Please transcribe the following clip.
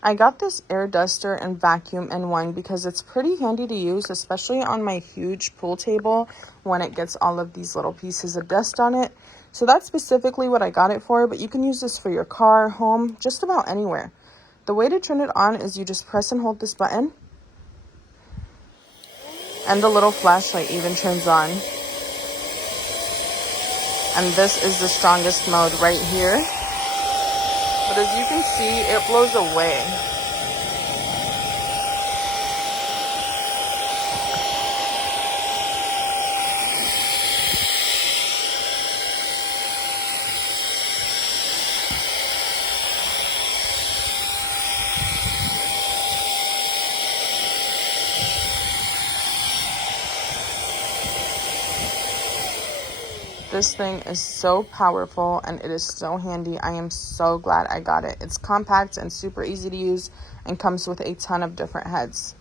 I got this air duster and vacuum in one because it's pretty handy to use, especially on my huge pool table when it gets all of these little pieces of dust on it. So that's specifically what I got it for, but you can use this for your car, home, just about anywhere. The way to turn it on is you just press and hold this button, and the little flashlight even turns on. And this is the strongest mode right here. But as you can see, it blows away. This thing is so powerful and it is so handy. I am so glad I got it. It's compact and super easy to use and comes with a ton of different heads.